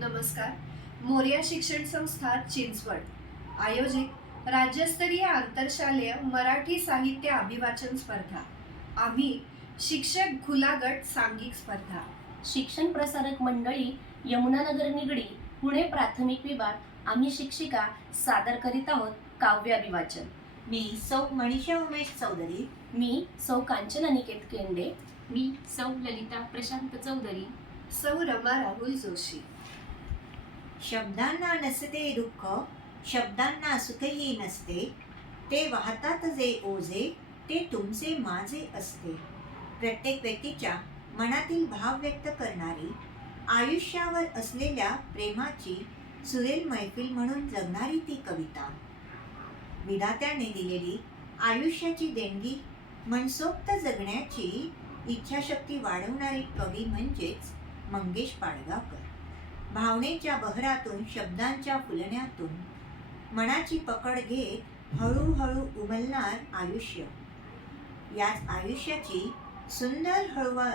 नमस्कार. मोर्या शिक्षण संस्था चिंचवड. आयोजित राज्यस्तरीय आंतरशालेय मराठी साहित्य अभिवाचन स्पर्धा. आम्ही शिक्षक खुला गट सांघिक स्पर्धा. शिक्षण प्रसारक मंडळी यमुनानगर निगडी पुणे प्राथमिक विभाग आम्ही शिक्षिका सादर करीत आहोत काव्य अभिवाचन. मी सौ मनीषा उमेश चौधरी. मी सौ कांचन अनिकेत केंडे. मी सौ ललिता प्रशांत चौधरी. सौ रमा राहुल जोशी. शब्दांना नसते दुःख शब्दांना सुखही नसते ते वाहतात जे ओझे ते तुमचे माझे असते. प्रत्येक व्यक्तीच्या मनातील भाव व्यक्त करणारी आयुष्यावर असलेल्या प्रेमाची सुरेल मैफिल म्हणून जगणारी ती कविता. विधात्याने दिलेली आयुष्याची देणगी मनसोक्त जगण्याची इच्छाशक्ती वाढवणारी कवी म्हणजेच मंगेश पाडगावकर. भावनेच्या बहरातून शब्दांच्या फुलण्यातून मनाची पकड घेत हळूहळू उमलणार आयुष्य. याच आयुष्याची सुंदर हळुवा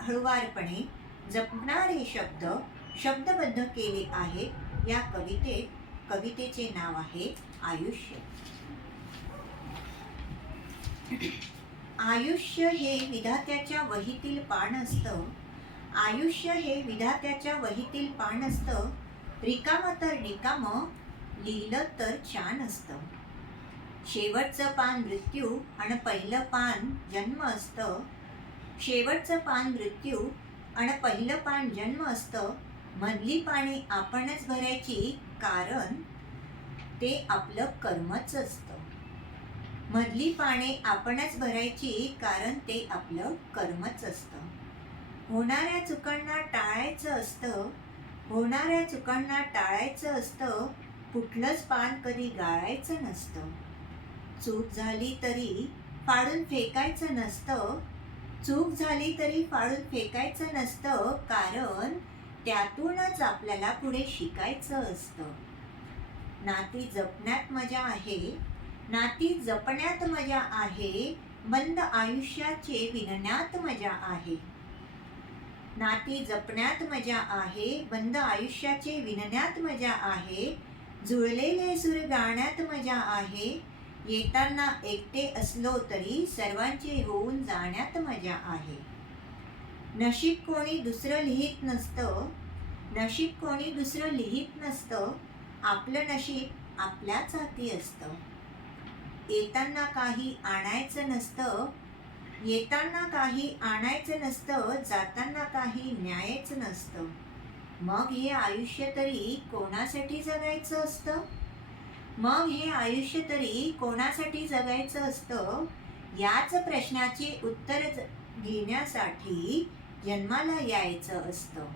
हळुवारपणे जपणारे शब्द शब्दबद्ध केले आहेत. या कवितेत कवितेचे नाव आहे आयुष्य. आयुष्य हे विधात्याच्या वहीतील पान असतं आयुष्य हे विधात्याच्या वहीतील पान असतं. रिकाम तर रिकाम लिहिलं तर छान असतं. शेवटचं पान मृत्यू आणि पहिलं पान जन्म असतं. शेवटचं पान मृत्यू आणि पहिलं पान जन्म असतं. मधली पाणी आपणच भरायची कारण ते आपलं कर्मच असतं. मधली पाने आपणच भरायची कारण ते आपलं कर्मच असतं. होणाऱ्या चुकांना टाळायचं असतं होणाऱ्या चुकांना टाळायचं असतं कुठलंच पान कधी गाळायचं नसतं. चूक झाली तरी फाडून फेकायचं नसतं. चूक झाली तरी फाडून फेकायचं नसतं कारण त्यातूनच आपल्याला पुढे शिकायचं असतं. नाती जपण्यात मजा आहे. नाती जपण्यात मजा आहे. बंद आयुष्याचे विणण्यात मजा आहे. नाती जपण्यात मजा आहे बंद आयुष्याचे विणण्यात मजा आहे जुळलेले सूर गाण्यात मजा आहे येताना एकटे असलो तरी सर्वांचे होऊन जाण्यात मजा आहे. नशीब कोणी दुसरं लिहित नसतं नशीब कोणी दुसरं लिहित नसतं आपलं नशीब आपल्याच हाती असतं. येताना काही आणायचं नसतं येताना काही आणायचं नसतं जाताना काही न्यायचं नसतं. मग हे आयुष्य तरी कोणासाठी जगायचं असतं? मग हे आयुष्य तरी कोणासाठी जगायचं असतं? याच प्रश्नाचे उत्तर घेण्यासाठी जन्माला यायचं असतं.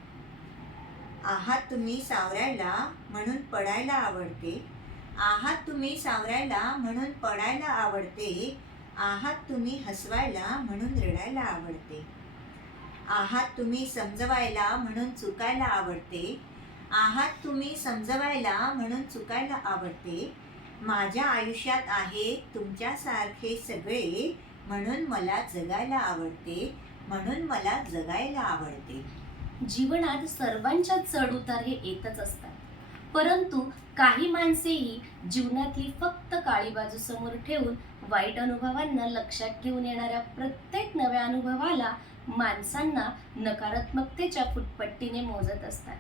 आहात तुम्ही सावरायला म्हणून पडायला आवडते. आहात तुम्ही सावरायला म्हणून पडायला आवडते. आहात तुम्ही हसवायला म्हणून रडायला आवडते. आहात तुम्ही समजवायला म्हणून चुकायला आवडते. आहात तुम्ही समजवायला म्हणून चुकायला आवडते. माझ्या आयुष्यात आहे तुमच्यासारखे सगळे म्हणून मला जगायला आवडते म्हणून मला जगायला आवडते. जीवनात सर्वांच्या चढ उतार हे येतच असतात. परंतु काही माणसेही जीवनातली फक्त काळी बाजू समोर ठेवून वाईट अनुभवांना लक्षात घेऊन येणाऱ्या प्रत्येक नव्या अनुभवाला माणसांना नकारात्मकतेच्या फुटपट्टीने मोजत असतात.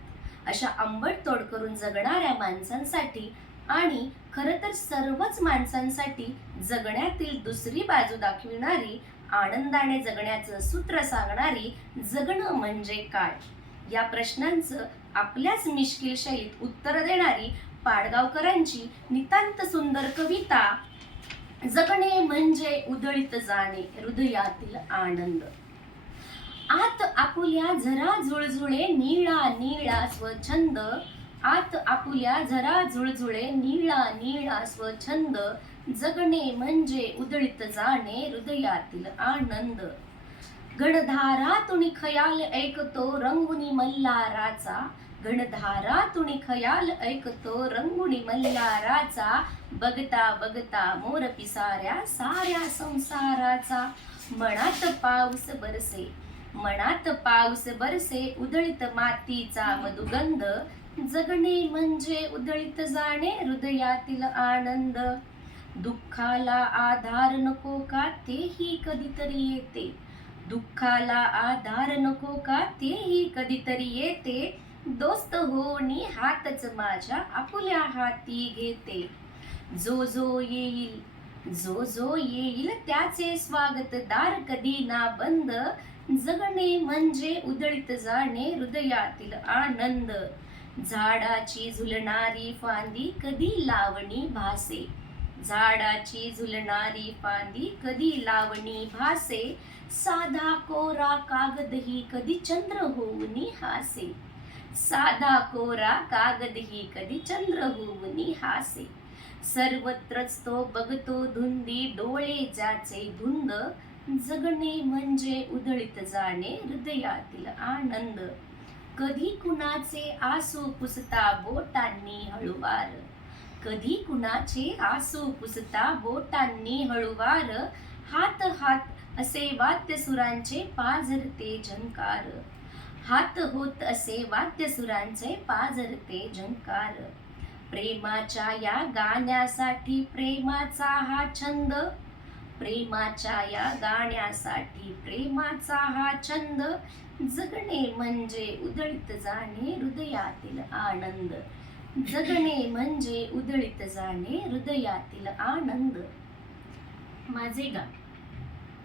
अशा आंबट तोड करून जगणाऱ्या माणसांसाठी आणि खरं तर सर्वच माणसांसाठी जगण्यातील दुसरी बाजू दाखविणारी आनंदाने जगण्याचं सूत्र सांगणारी जगणं म्हणजे काय? या प्रश्नांचं आपल्याच मिश्किल शैलीत उत्तर देणारी पाडगावकरांची नितांत सुंदर कविता जगणे म्हणजे उधळीत जाणे हृदयातील आनंद. आत आपुल्या झरा जुळजुळे निळा निळा स्वच्छंद आत आपुल्या झरा जुळजुळे निळा निळा स्वच्छंद जगणे म्हणजे उधळीत जाणे हृदयातील आनंद. गणधारा तुणी खयाल ऐकतो रंगुनी मल्हाराचा. गणधारा तुणी खयाल ऐकतो रंगुणी मल्हाराचा बघता बघता मोर पिसाऱ्या साऱ्या संसाराचा. मनात पाऊस बरसे मनात पाऊस बरसे उधळीत मातीचा मधुगंध. जगणे म्हणजे उधळीत जाणे हृदयातील आनंद. दुःखाला आधार नको का तेही कधीतरी येते. दुःखाला आधार नको का तेही कधीतरी येते. दोस्त होणी हातच माझ्या आपुल्या हाती घेते. जो जो येईल जो जो येईल त्याचे स्वागत दार कधी ना बंद. जगणे म्हणजे उधळीत जाणे हृदयातील आनंद. झाडाची झुलणारी फांदी कधी लावणी भासे. झाडाची झुलणारी फांदी कधी लावणी भासे. साधा कोरा कागदही कधी चंद्र होऊनी हासे. साधा कोरा कागदही कधी चंद्र होऊनी हासे. सर्वत्रच तो बघतो धुंदी डोळे ज्याचे धुंद जगणे म्हणजे उधळीत जाणे हृदयातील आनंद. कधी कुणाचे आसू पुसता बोटांनी हळुवार कधी कुणाचे आसू पुसता बोटांनी हळुवार हात हात असे वाद्यसुरांचे पाझरते झंकार. हात होत असे वाद्यसुरांचे पाझरते झंकार प्रेमाच्या या गाण्यासाठी प्रेमाचा हा छंद. प्रेमाच्या या गाण्यासाठी प्रेमाचा हा छंद. जगणे म्हणजे उधळीत जाणे हृदयातील आनंद. जगणे म्हणजे उधळीत जाणे हृदयातील आनंद. माझे गाव.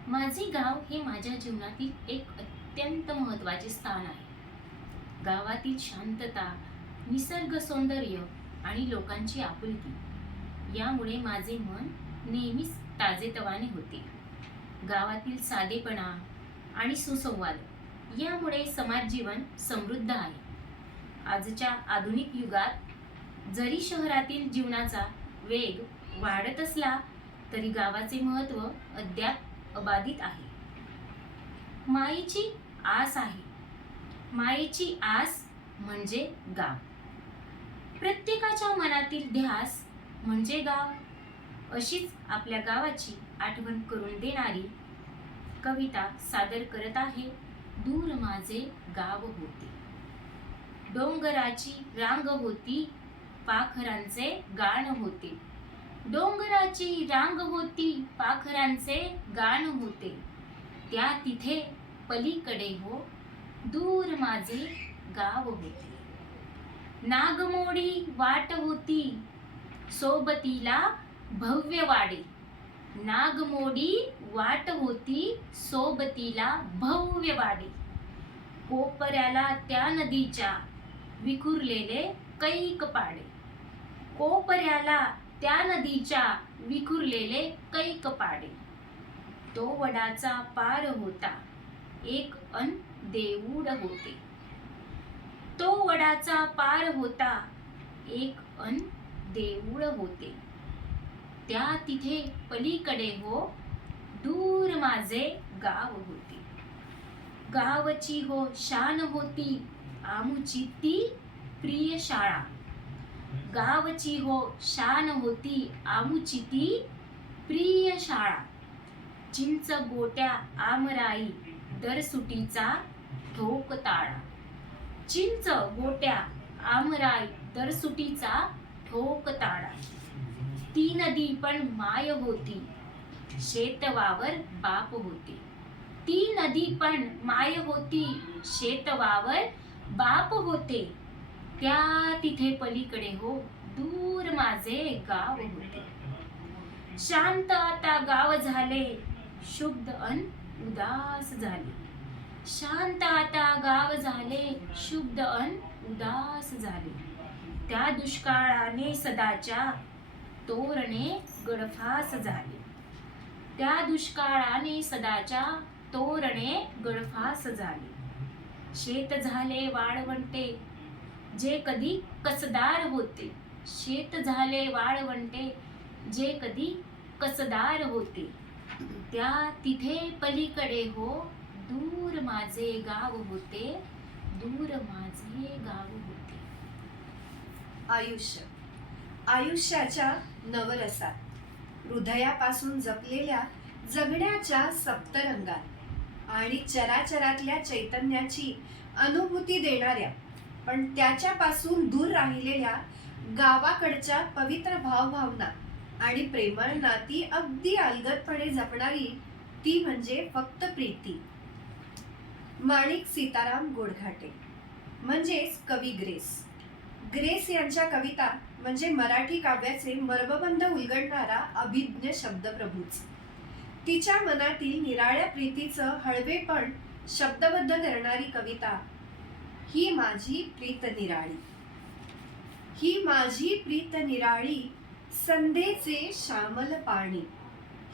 माझे गाव हे माझ्या जीवनातील एक अत्यंत महत्त्वाचे स्थान आहे. गावातील शांतता निसर्ग सौंदर्य आणि लोकांची आपुलकी यामुळे माझे मन नेहमीच ताजेतवाने होते. गावातील साधेपणा आणि सुसंवाद यामुळे समाज जीवन समृद्ध आहे. आजच्या आधुनिक युगात जरी शहरातील जीवनाचा वेग वाढत असला तरी गावाचे महत्त्व अद्याप अबाधित आहे. माईची आस आहे. मायेची आस म्हणजे गाव. प्रत्येकाच्या मनातील ध्यास म्हणजे गाव. अशीच आपल्या गावाची आठवण करून देणारी कविता सादर करत आहे दूर माझे गाव होते. डोंगराची रांग होती पाखरांचे गाण होते. डोंगराची रांग होती पाखरांचे गाण होते. त्या तिथे पलीकडे हो दूर माझे गाव होते. नागमोडी वाट होती सोबतीला भव्य वाडे नागमोडी वाट होती सोबतीला भव्य वाडे कोपऱ्याला त्या नदीच्या विखुरलेले कैक पाडे. कोपऱ्याला त्या नदीच्या विखुरलेले कैक पाडे. तो वडाचा पार होता. एक अन देऊळ होते. तो वडाचा पार होता एक अन देऊळ होते. त्या तिथे पलीकडे हो दूर माझे गाव होते. गावची हो शान होती आमुची ती प्रिय शाळा. गावची हो शान होती आमुची ती प्रिय शाळा. चिंच गोट्या आमराई दरसुटीचा ठोक ताळा चिंच गोट्या आमराई दरसुटीचा ठोक ताळा ती नदी पण माय होती शेतवावर बाप होती. ती नदी पण माय होती शेतवावर बाप होते. त्या तिथे पलीकडे हो दूर माझे गाव होते. शांत आता गाव झाले शुद्ध अन उदास झाले. शांत आता गाव झाले शुद्ध अन उदास झाले. त्या दुष्काळाने सदाच्या तोरणे गडफास झाले. त्या दुष्काळाने सदाच्या तोरणे गडफास झाले. शेत झाले वाळवंटे जे कधी कसदार होते. शेत झाले वाळवंटे जे कधी कसदार होते. त्या तिथे पलीकडे हो दूर माझे गाव होते दूर माझे गाव होते. आयुष्य. आयुष्याच्या नवरसात हृदयापासून जपलेल्या जगण्याच्या सप्तरंगात आणि चराचरातल्या चैतन्याची अनुभूती देणाऱ्या पण त्याच्यापासून दूर राहिलेल्या गावाकडच्या पवित्र भावभावना आणि प्रेमळ नाती अगदी अलगदपणे जपणारी ती म्हणजे फक्त प्रीती. माणिक सीताराम गोडघाटे म्हणजेच कवी ग्रेस. ग्रेस यांच्या कविता म्हणजे मराठी काव्याचे मर्मबंध उलगडणारा अभिज्ञ शब्दप्रभूच. तिच्या मनातील निराळ्या प्रीतीचं हळवेपण शब्दबद्ध करणारी कविता ही माझी प्रीत निराळी ही माझी प्रीत निराळी संधेचे श्यामल पाणी.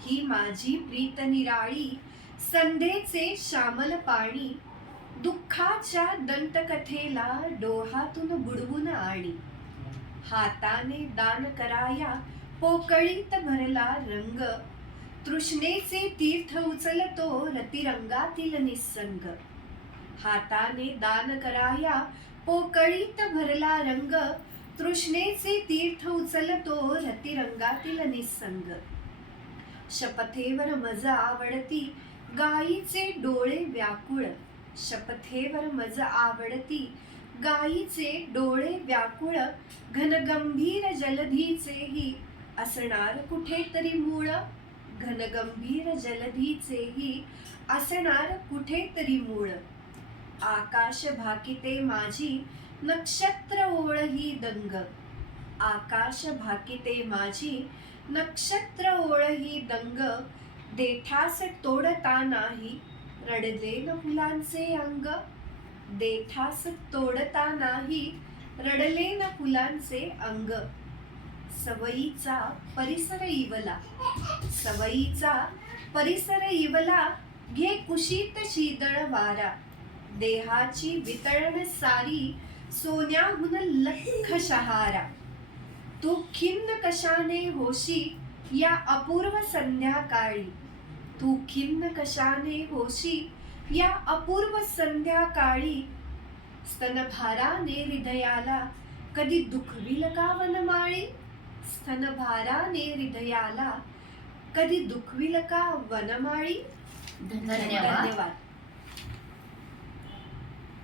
ही माझी प्रीत निराळी संधेचे श्यामल पाणी. दुःखाच्या दंतकथेला डोहातून बुडवून आणी. हाताने दान कराया पोकळीत भरला रंग. तृष्णेचे तीर्थ उचलतो रतिरंगातील निसंग. हाताने दान कराया पोकळीत भरला रंग. तृष्णेचे तीर्थ उचलतो रतिरंगातील निसंग. शपथेवर मज आवडती गायीचे डोळे व्याकुळ. शपथेवर मज आवडती गायीचे डोळे व्याकुळ. घनगंभीर जलधीचेही असणार कुठेतरी मूळ. घनगंभीर जलधीचेही असणार कुठेतरी मूळ. आकाश भाकिते माझी नक्षत्र ओळही दंग. आकाश भाकिते माझी. नक्षत्र ओळही दंग. देठास तोडता नाही. रडले न फुलांचे अंग. देठास तोडता नाही. रडले न फुलांचे अंग. सवयीचा परिसर इवला. सवयीचा परिसर इवला. घे कुशीत शीतळ वारा. देहाची वितळण सारी. सोन्याहून लख शहारा तू खिन्न कशाने होशी या अपूर्व संध्याकाळी? तू खिन्न कशाने होशी या अपूर्व संध्याकाळी? स्तनभाराने हृदयाला कधी दुखविल का वनमाळी? स्तनभाराने हृदयाला कधी दुखविल का वनमाळी? धन्यवाद. धन्यवाद.